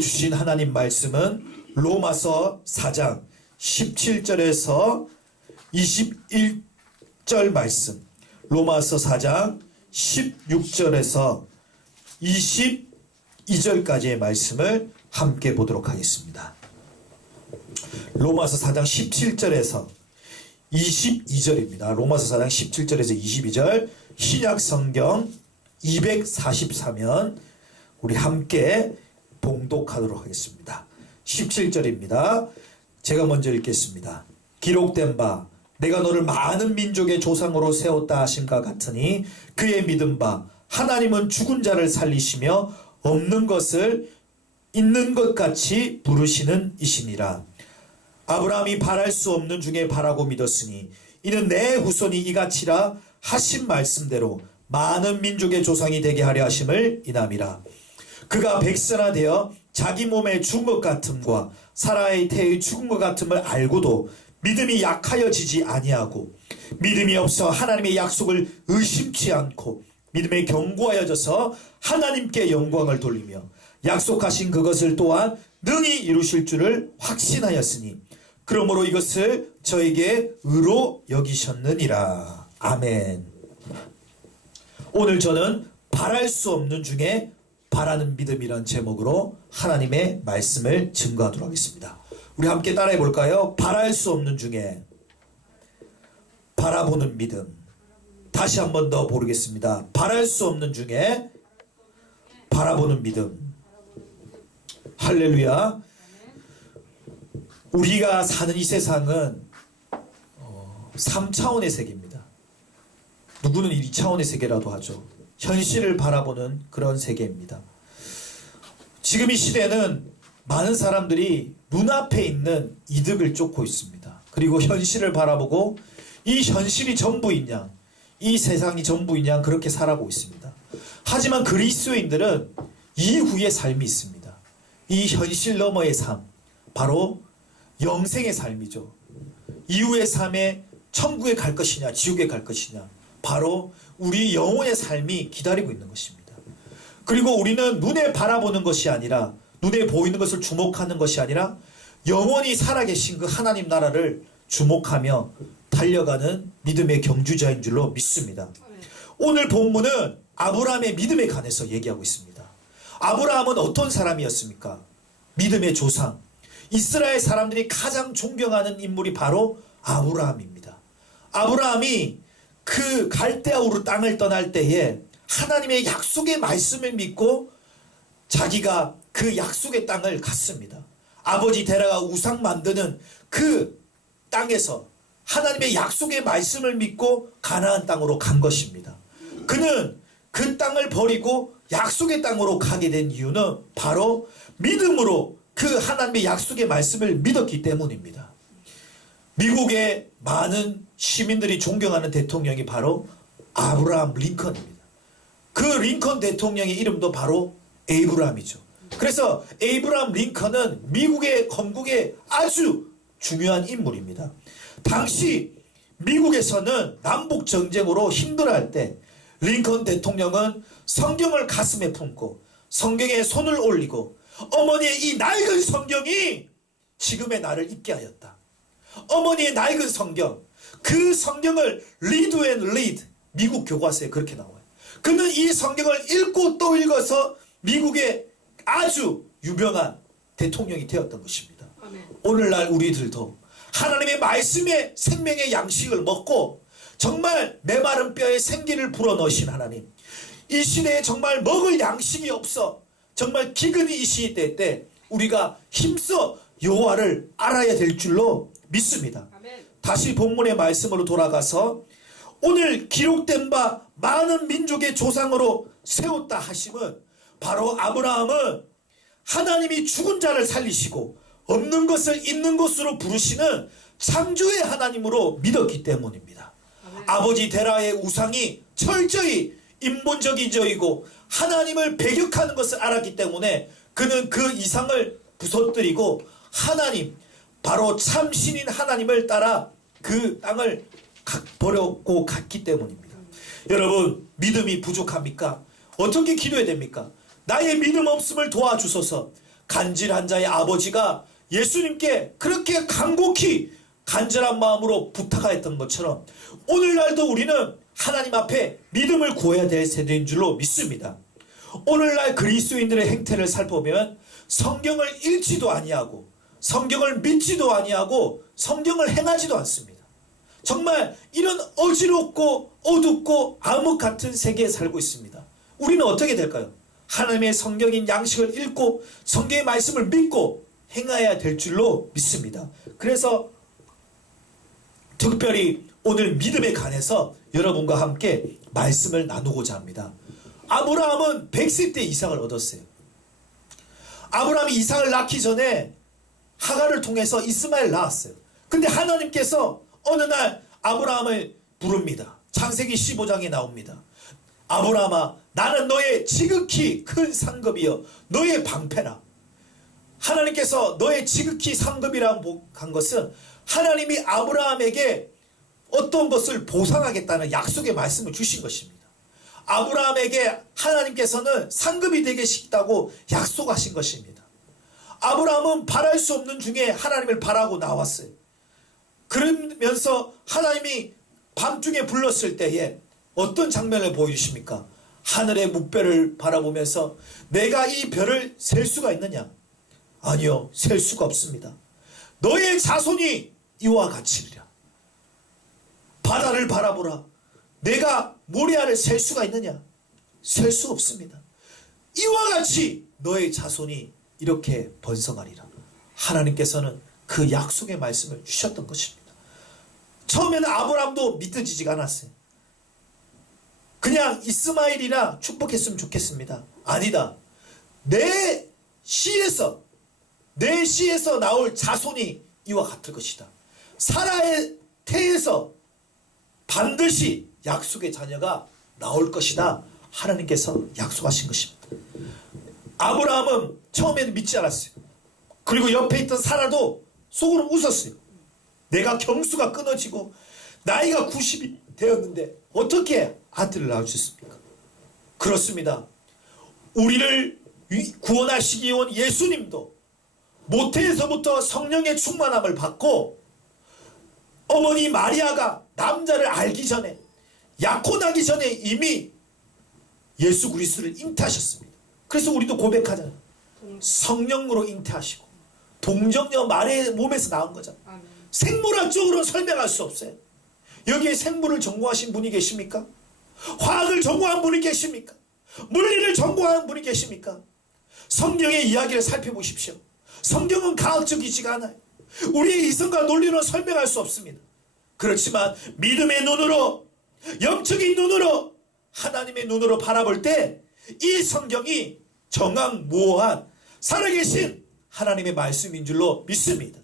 우리에게 주신 하나님 말씀은 로마서 4장 17절에서 21절 말씀, 로마서 4장 16절에서 22절까지의 말씀을 함께 보도록 하겠습니다. 로마서 4장 17절에서 22절입니다. 로마서 4장 17절에서 22절, 신약성경 244면 우리 함께 봉독하도록 하겠습니다. 17절입니다. 제가 먼저 읽겠습니다. 기록된 바 내가 너를 많은 민족의 조상으로 세웠다 하심과 같으니 그의 믿은 바 하나님은 죽은 자를 살리시며 없는 것을 있는 것 같이 부르시는 이시니라. 아브라함이 바랄 수 없는 중에 바라고 믿었으니 이는 내 후손이 이같이라 하신 말씀대로 많은 민족의 조상이 되게 하려 하심을 인함이라. 그가 백선화되어 자기 몸의 죽은 것 같음과 사라의 태의 죽은 것 같음을 알고도 믿음이 약하여지지 아니하고 믿음이 없어 하나님의 약속을 의심치 않고 믿음에 견고하여져서 하나님께 영광을 돌리며 약속하신 그것을 또한 능히 이루실 줄을 확신하였으니 그러므로 이것을 저에게 의로 여기셨느니라. 아멘. 오늘 저는 바랄 수 없는 중에 바라는 믿음이란 제목으로 하나님의 말씀을 증거하도록 하겠습니다. 우리 함께 따라해 볼까요? 바랄 수 없는 중에 바라보는 믿음. 다시 한 번 더 보겠습니다. 바랄 수 없는 중에 바라보는 믿음. 할렐루야. 우리가 사는 이 세상은 3차원의 세계입니다. 누구는 2차원의 세계라도 하죠. 현실을 바라보는 그런 세계입니다. 지금 이 시대는 많은 사람들이 눈앞에 있는 이득을 쫓고 있습니다. 그리고 현실을 바라보고 이 현실이 전부인 양, 이 세상이 전부인 양 그렇게 살아가고 있습니다. 하지만 그리스도인들은 이후의 삶이 있습니다. 이 현실 너머의 삶, 바로 영생의 삶이죠. 이후의 삶에 천국에 갈 것이냐 지옥에 갈 것이냐, 바로 우리 영혼의 삶이 기다리고 있는 것입니다. 그리고 우리는 눈에 바라보는 것이 아니라, 눈에 보이는 것을 주목하는 것이 아니라 영원히 살아계신 그 하나님 나라를 주목하며 달려가는 믿음의 경주자인 줄로 믿습니다. 오늘 본문은 아브라함의 믿음에 관해서 얘기하고 있습니다. 아브라함은 어떤 사람이었습니까? 믿음의 조상. 이스라엘 사람들이 가장 존경하는 인물이 바로 아브라함입니다. 아브라함이 그 갈대아 우르 땅을 떠날 때에 하나님의 약속의 말씀을 믿고 자기가 그 약속의 땅을 갔습니다. 아버지 데라가 우상 만드는 그 땅에서 하나님의 약속의 말씀을 믿고 가나안 땅으로 간 것입니다. 그는 그 땅을 버리고 약속의 땅으로 가게 된 이유는 바로 믿음으로 그 하나님의 약속의 말씀을 믿었기 때문입니다. 미국의 많은 시민들이 존경하는 대통령이 바로 아브라함 링컨입니다. 그 링컨 대통령의 이름도 바로 에이브라함이죠. 그래서 에이브라함 링컨은 미국의 건국에 아주 중요한 인물입니다. 당시 미국에서는 남북 전쟁으로 힘들어할 때 링컨 대통령은 성경을 가슴에 품고 성경에 손을 올리고 어머니의 이 낡은 성경이 지금의 나를 있게 하였다. 어머니의 낡은 성경, 그 성경을 리드 앤 리드, 미국 교과서에 그렇게 나와요. 그는 이 성경을 읽고 또 읽어서 미국의 아주 유명한 대통령이 되었던 것입니다. 아멘. 오늘날 우리들도 하나님의 말씀의 생명의 양식을 먹고 정말 메마른 뼈에 생기를 불어넣으신 하나님, 이 시대에 정말 먹을 양식이 없어 정말 기근이 이 시대 때 우리가 힘써 여호와를 알아야 될 줄로 믿습니다. 아멘. 다시 본문의 말씀으로 돌아가서 오늘 기록된 바 많은 민족의 조상으로 세웠다 하심은 바로 아브라함은 하나님이 죽은 자를 살리시고 없는 것을 있는 것으로 부르시는 창조의 하나님으로 믿었기 때문입니다. 아멘. 아버지 데라의 우상이 철저히 인본적이고 하나님을 배격하는 것을 알았기 때문에 그는 그 이상을 부서뜨리고 하나님, 바로 참신인 하나님을 따라 그 땅을 버렸고 갔기 때문입니다. 여러분, 믿음이 부족합니까? 어떻게 기도해야 됩니까? 나의 믿음 없음을 도와주소서. 간질한 자의 아버지가 예수님께 그렇게 간곡히 간절한 마음으로 부탁하였던 것처럼 오늘날도 우리는 하나님 앞에 믿음을 구해야 될 세대인 줄로 믿습니다. 오늘날 그리스도인들의 행태를 살펴보면 성경을 읽지도 아니하고 성경을 믿지도 아니하고 성경을 행하지도 않습니다. 정말 이런 어지럽고 어둡고 암흑 같은 세계에 살고 있습니다. 우리는 어떻게 될까요? 하나님의 성경인 양식을 읽고 성경의 말씀을 믿고 행해야 될 줄로 믿습니다. 그래서 특별히 오늘 믿음에 관해서 여러분과 함께 말씀을 나누고자 합니다. 아브라함은 100세 때 이삭을 얻었어요. 아브라함이 이삭을 낳기 전에 하갈을 통해서 이스마엘을 낳았어요. 근데 하나님께서 어느 날 아브라함을 부릅니다. 창세기 15장에 나옵니다. 아브라함아, 나는 너의 지극히 큰 상급이여 너의 방패라. 하나님께서 너의 지극히 상급이라고 한 것은 하나님이 아브라함에게 어떤 것을 보상하겠다는 약속의 말씀을 주신 것입니다. 아브라함에게 하나님께서는 상급이 되게 싶다고 약속하신 것입니다. 아브라함은 바랄 수 없는 중에 하나님을 바라고 나왔어요. 그러면서 하나님이 밤중에 불렀을 때에 어떤 장면을 보여주십니까? 하늘의 묵별을 바라보면서 내가 이 별을 셀 수가 있느냐? 아니요, 셀 수가 없습니다. 너의 자손이 이와 같이리라. 바다를 바라보라. 내가 모래알을 셀 수가 있느냐? 셀 수 없습니다. 이와 같이 너의 자손이 이렇게 번성하리라. 하나님께서는 그 약속의 말씀을 주셨던 것입니다. 처음에는 아브라함도 믿어지지가 않았어요. 그냥 이스마엘이나 축복했으면 좋겠습니다. 아니다. 내 씨에서 나올 자손이 이와 같을 것이다. 사라의 태에서 반드시 약속의 자녀가 나올 것이다. 하나님께서 약속하신 것입니다. 아브라함은 처음에는 믿지 않았어요. 그리고 옆에 있던 사라도 속으로 웃었어요. 내가 경수가 끊어지고 나이가 90이 되었는데 어떻게 아들을 낳을 수 있습니까? 그렇습니다. 우리를 구원하시기 온 예수님도 모태에서부터 성령의 충만함을 받고 어머니 마리아가 남자를 알기 전에 약혼하기 전에 이미 예수 그리스도를 잉태하셨습니다. 그래서 우리도 고백하잖아요. 성령으로 잉태하시고 동정녀 마리아의 몸에서 나온 거잖아요. 생물학적으로는 설명할 수 없어요. 여기에 생물을 전공하신 분이 계십니까? 화학을 전공한 분이 계십니까? 물리를 전공한 분이 계십니까? 성경의 이야기를 살펴보십시오. 성경은 과학적이지가 않아요. 우리의 이성과 논리로 설명할 수 없습니다. 그렇지만 믿음의 눈으로, 영적인 눈으로, 하나님의 눈으로 바라볼 때 이 성경이 정확무오한 살아계신 하나님의 말씀인 줄로 믿습니다.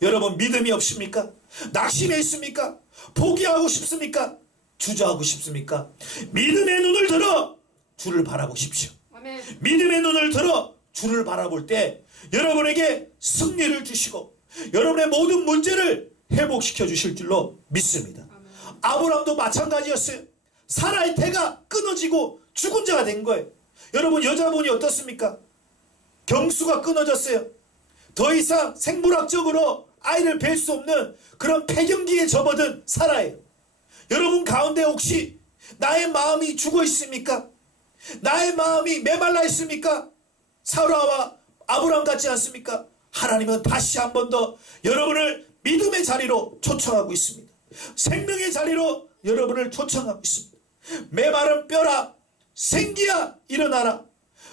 여러분 믿음이 없습니까? 낙심해 있습니까? 포기하고 싶습니까? 주저하고 싶습니까? 믿음의 눈을 들어 주를 바라보십시오. 아멘. 믿음의 눈을 들어 주를 바라볼 때 여러분에게 승리를 주시고 여러분의 모든 문제를 회복시켜 주실 줄로 믿습니다. 아멘. 아브라함도 마찬가지였어요. 사라의 태가 끊어지고 죽은 자가 된 거예요. 여러분 여자분이 어떻습니까? 경수가 끊어졌어요. 더 이상 생물학적으로 아이를 뵐 수 없는 그런 폐경기에 접어든 사라예요. 여러분 가운데 혹시 나의 마음이 죽어 있습니까? 나의 마음이 메말라 있습니까? 사라와 아브라함 같지 않습니까? 하나님은 다시 한 번 더 여러분을 믿음의 자리로 초청하고 있습니다. 생명의 자리로 여러분을 초청하고 있습니다. 메마른 뼈라 생기야 일어나라.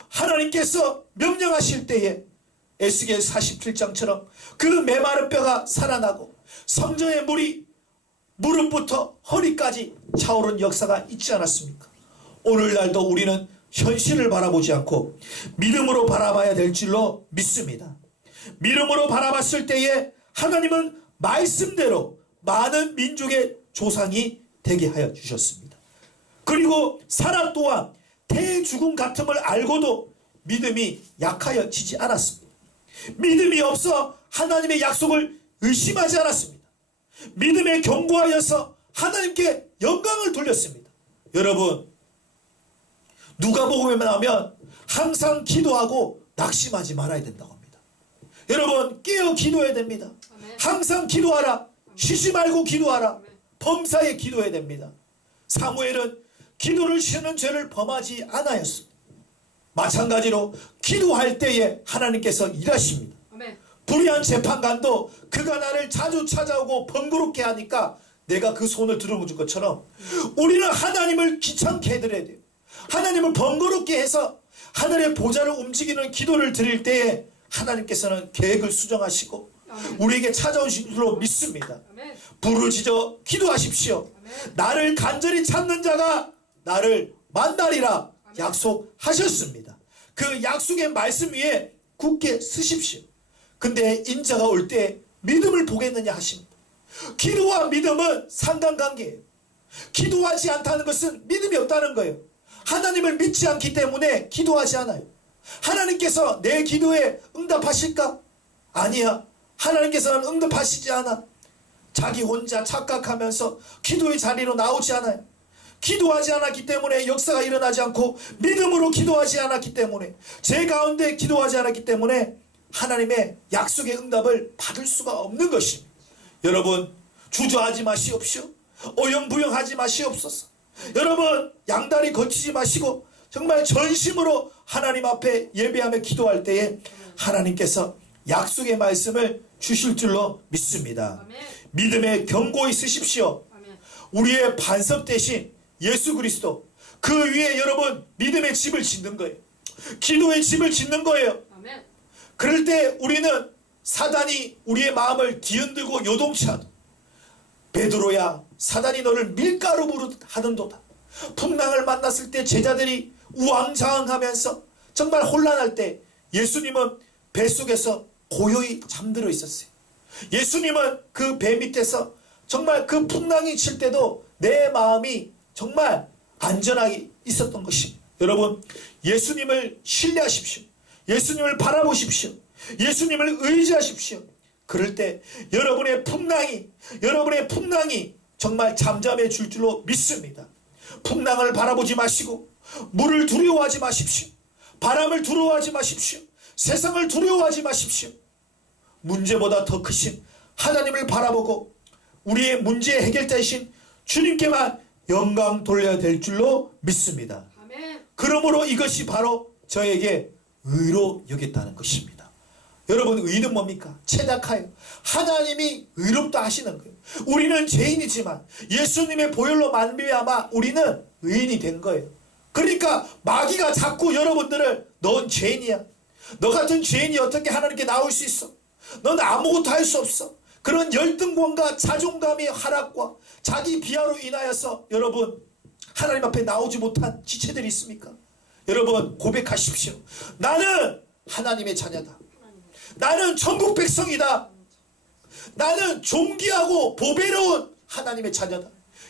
하나님께서 명령하실 때에 에스겔 47장처럼 그 메마른 뼈가 살아나고 성전의 물이 무릎부터 허리까지 차오른 역사가 있지 않았습니까? 오늘날도 우리는 현실을 바라보지 않고 믿음으로 바라봐야 될 줄로 믿습니다. 믿음으로 바라봤을 때에 하나님은 말씀대로 많은 민족의 조상이 되게 하여 주셨습니다. 그리고 사라 또한 태의 죽음 같음을 알고도 믿음이 약하여지지 않았습니다. 믿음이 없어 하나님의 약속을 의심하지 않았습니다. 믿음에 견고하여서 하나님께 영광을 돌렸습니다. 여러분 누가복음에 나오면 항상 기도하고 낙심하지 말아야 된다고 합니다. 여러분 깨어 기도해야 됩니다. 아멘. 항상 기도하라. 쉬지 말고 기도하라. 아멘. 범사에 기도해야 됩니다. 사무엘은 기도를 쉬는 죄를 범하지 않았습니다. 마찬가지로 기도할 때에 하나님께서 일하십니다. 아멘. 불의한 재판관도 그가 나를 자주 찾아오고 번거롭게 하니까 내가 그 손을 들어줄 것처럼 우리는 하나님을 귀찮게 해드려야 돼요. 하나님을 번거롭게 해서 하늘의 보좌를 움직이는 기도를 드릴 때에 하나님께서는 계획을 수정하시고 아멘. 우리에게 찾아오신 줄로 믿습니다. 아멘. 부르짖어 기도하십시오. 아멘. 나를 간절히 찾는 자가 나를 만나리라 약속하셨습니다. 그 약속의 말씀 위에 굳게 서십시오. 근데 인자가 올 때 믿음을 보겠느냐 하십니다. 기도와 믿음은 상관관계예요. 기도하지 않다는 것은 믿음이 없다는 거예요. 하나님을 믿지 않기 때문에 기도하지 않아요. 하나님께서 내 기도에 응답하실까? 아니야. 하나님께서는 응답하시지 않아. 자기 혼자 착각하면서 기도의 자리로 나오지 않아요. 기도하지 않았기 때문에 역사가 일어나지 않고 믿음으로 기도하지 않았기 때문에 제 가운데 기도하지 않았기 때문에 하나님의 약속의 응답을 받을 수가 없는 것입니다. 여러분 주저하지 마시옵시오. 오영부영하지 마시옵소서. 여러분 양다리 거치지 마시고 정말 전심으로 하나님 앞에 예배하며 기도할 때에 하나님께서 약속의 말씀을 주실 줄로 믿습니다. 아멘. 믿음에 견고히 서십시오. 아멘. 우리의 반석 대신 예수 그리스도 그 위에 여러분 믿음의 집을 짓는 거예요. 기도의 집을 짓는 거예요. 아멘. 그럴 때 우리는 사단이 우리의 마음을 뒤흔들고 요동치 않아. 베드로야 사단이 너를 밀가루 하는도다. 풍랑을 만났을 때 제자들이 우왕좌왕하면서 정말 혼란할 때 예수님은 뱃속에서 고요히 잠들어 있었어요. 예수님은 그 배 밑에서 정말 그 풍랑이 칠 때도 내 마음이 정말 안전하게 있었던 것입니다. 여러분 예수님을 신뢰하십시오. 예수님을 바라보십시오. 예수님을 의지하십시오. 그럴 때 여러분의 풍랑이 정말 잠잠해 줄 줄로 믿습니다. 풍랑을 바라보지 마시고 물을 두려워하지 마십시오. 바람을 두려워하지 마십시오. 세상을 두려워하지 마십시오. 문제보다 더 크신 하나님을 바라보고 우리의 문제의 해결자이신 주님께만 영광 돌려야 될 줄로 믿습니다. 아멘. 그러므로 이것이 바로 저에게 의로 여겼다는 것입니다. 여러분 의는 뭡니까? 체다카요. 하나님이 의롭다 하시는 거예요. 우리는 죄인이지만 예수님의 보혈로 말미암아 우리는 의인이 된 거예요. 그러니까 마귀가 자꾸 여러분들을 넌 죄인이야. 너 같은 죄인이 어떻게 하나님께 나올 수 있어? 넌 아무것도 할 수 없어. 그런 열등감과 자존감의 하락과 자기 비하로 인하여서 여러분 하나님 앞에 나오지 못한 지체들이 있습니까? 여러분 고백하십시오. 나는 하나님의 자녀다. 나는 천국 백성이다. 나는 존귀하고 보배로운 하나님의 자녀다.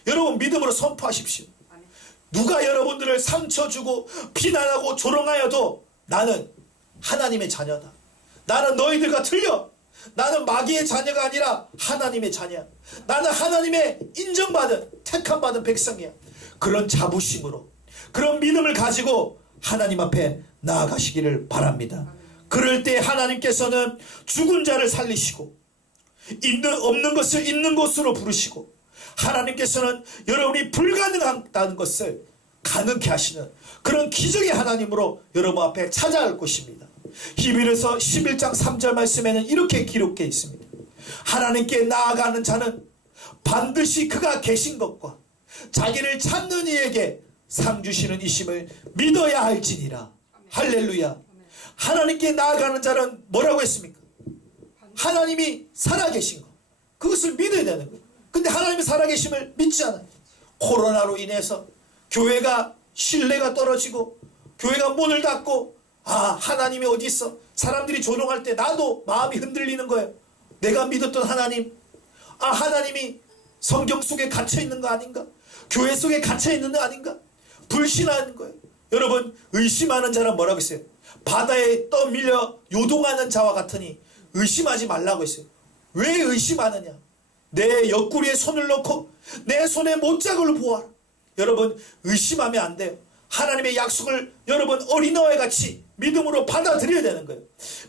여러분 믿음으로 선포하십시오. 누가 여러분들을 상처 주고 비난하고 조롱하여도 나는 하나님의 자녀다. 나는 너희들과 틀려. 나는 마귀의 자녀가 아니라 하나님의 자녀야. 나는 하나님의 인정받은 택함받은 백성이야. 그런 자부심으로 그런 믿음을 가지고 하나님 앞에 나아가시기를 바랍니다. 그럴 때 하나님께서는 죽은 자를 살리시고 없는 것을 있는 것으로 부르시고 하나님께서는 여러분이 불가능하다는 것을 가능케 하시는 그런 기적의 하나님으로 여러분 앞에 찾아갈 것입니다. 히브리서 11장 3절 말씀에는 이렇게 기록되어 있습니다. 하나님께 나아가는 자는 반드시 그가 계신 것과 자기를 찾는 이에게 상 주시는 이심을 믿어야 할지니라. 할렐루야. 하나님께 나아가는 자는 뭐라고 했습니까? 하나님이 살아계신 것. 그것을 믿어야 되는 거예요. 근데 하나님이 살아계심을 믿지 않아요. 코로나로 인해서 교회가 신뢰가 떨어지고 교회가 문을 닫고 하나님이 어디 있어? 사람들이 조롱할 때 나도 마음이 흔들리는 거예요. 내가 믿었던 하나님, 하나님이 성경 속에 갇혀 있는 거 아닌가? 교회 속에 갇혀 있는 거 아닌가? 불신하는 거예요. 여러분 의심하는 자는 뭐라고 했어요? 바다에 떠밀려 요동하는 자와 같으니 의심하지 말라고 했어요. 왜 의심하느냐? 내 옆구리에 손을 넣고 내 손에 못자국을 보아라. 여러분 의심하면 안 돼요. 하나님의 약속을 여러분 어린아이 같이 믿음으로 받아들여야 되는 거예요.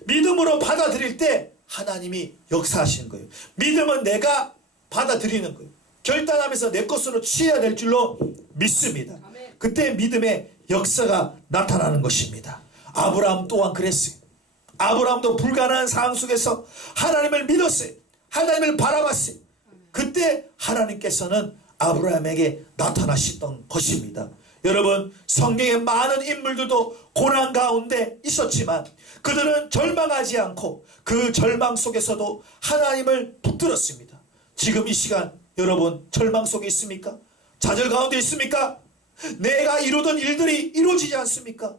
믿음으로 받아들일 때 하나님이 역사하시는 거예요. 믿음은 내가 받아들이는 거예요. 결단하면서 내 것으로 취해야 될 줄로 믿습니다. 그때 믿음의 역사가 나타나는 것입니다. 아브라함 또한 그랬어요. 아브라함도 불가능한 상황 속에서 하나님을 믿었어요. 하나님을 바라봤어요. 그때 하나님께서는 아브라함에게 나타나셨던 것입니다. 여러분, 성경의 많은 인물들도 고난 가운데 있었지만 그들은 절망하지 않고 그 절망 속에서도 하나님을 붙들었습니다. 지금 이 시간 여러분 절망 속에 있습니까? 좌절 가운데 있습니까? 내가 이루던 일들이 이루어지지 않습니까?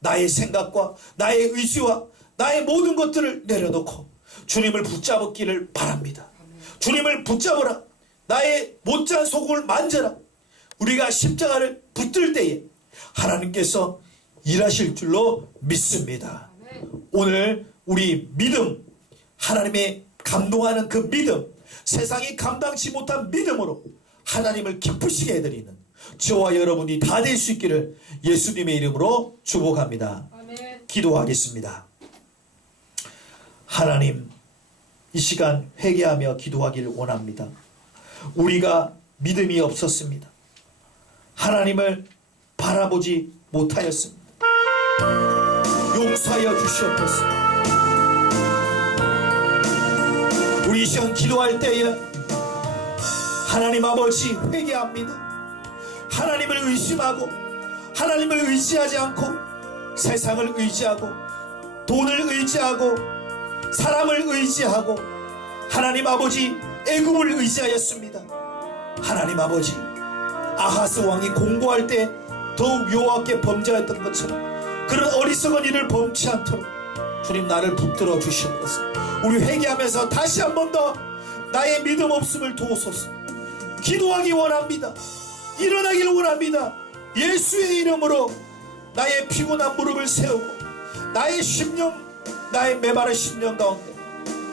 나의 생각과 나의 의지와 나의 모든 것들을 내려놓고 주님을 붙잡기를 바랍니다. 주님을 붙잡으라. 나의 못지않은 소굴을 만져라. 우리가 십자가를 붙들 때에 하나님께서 일하실 줄로 믿습니다. 오늘 우리 믿음, 하나님의 감동하는 그 믿음, 세상이 감당치 못한 믿음으로 하나님을 기쁘시게 해드리는 저와 여러분이 다 될 수 있기를 예수님의 이름으로 축복합니다. 기도하겠습니다. 하나님, 이 시간 회개하며 기도하기를 원합니다. 우리가 믿음이 없었습니다. 하나님을 바라보지 못하였습니다. 용서하여 주시옵소서. 우리 이 시간 기도할 때에 하나님 아버지 회개합니다. 하나님을 의심하고 하나님을 의지하지 않고 세상을 의지하고 돈을 의지하고 사람을 의지하고 하나님 아버지 애굽을 의지하였습니다. 하나님 아버지, 아하스 왕이 공고할 때 더욱 여호와께 범죄하였던 것처럼 그런 어리석은 일을 범치 않도록 주님 나를 붙들어 주시옵소서. 우리 회개하면서 다시 한 번 더 나의 믿음 없음을 도우소서. 기도하기 원합니다. 일어나기를 원합니다. 예수의 이름으로 나의 피곤한 무릎을 세우고 나의 심령, 나의 메마른 심령 가운데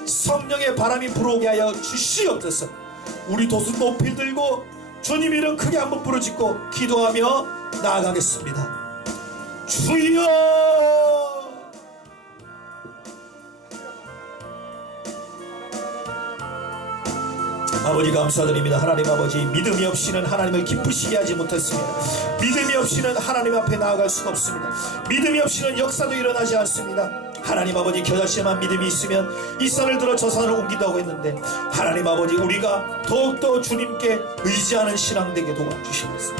성령의 바람이 불어오게 하여 주시옵소서. 우리 두 손 높이 들고 주님 이름 크게 한번 부르짖고 기도하며 나아가겠습니다. 주여, 아버지 감사드립니다. 하나님 아버지, 믿음이 없이는 하나님을 기쁘시게 하지 못했습니다. 믿음이 없이는 하나님 앞에 나아갈 수가 없습니다. 믿음이 없이는 역사도 일어나지 않습니다. 하나님 아버지, 겨자씨만 믿음이 있으면 이 산을 들어 저 산을 옮긴다고 했는데 하나님 아버지, 우리가 더욱더 주님께 의지하는 신앙 되게 도와주시옵소서.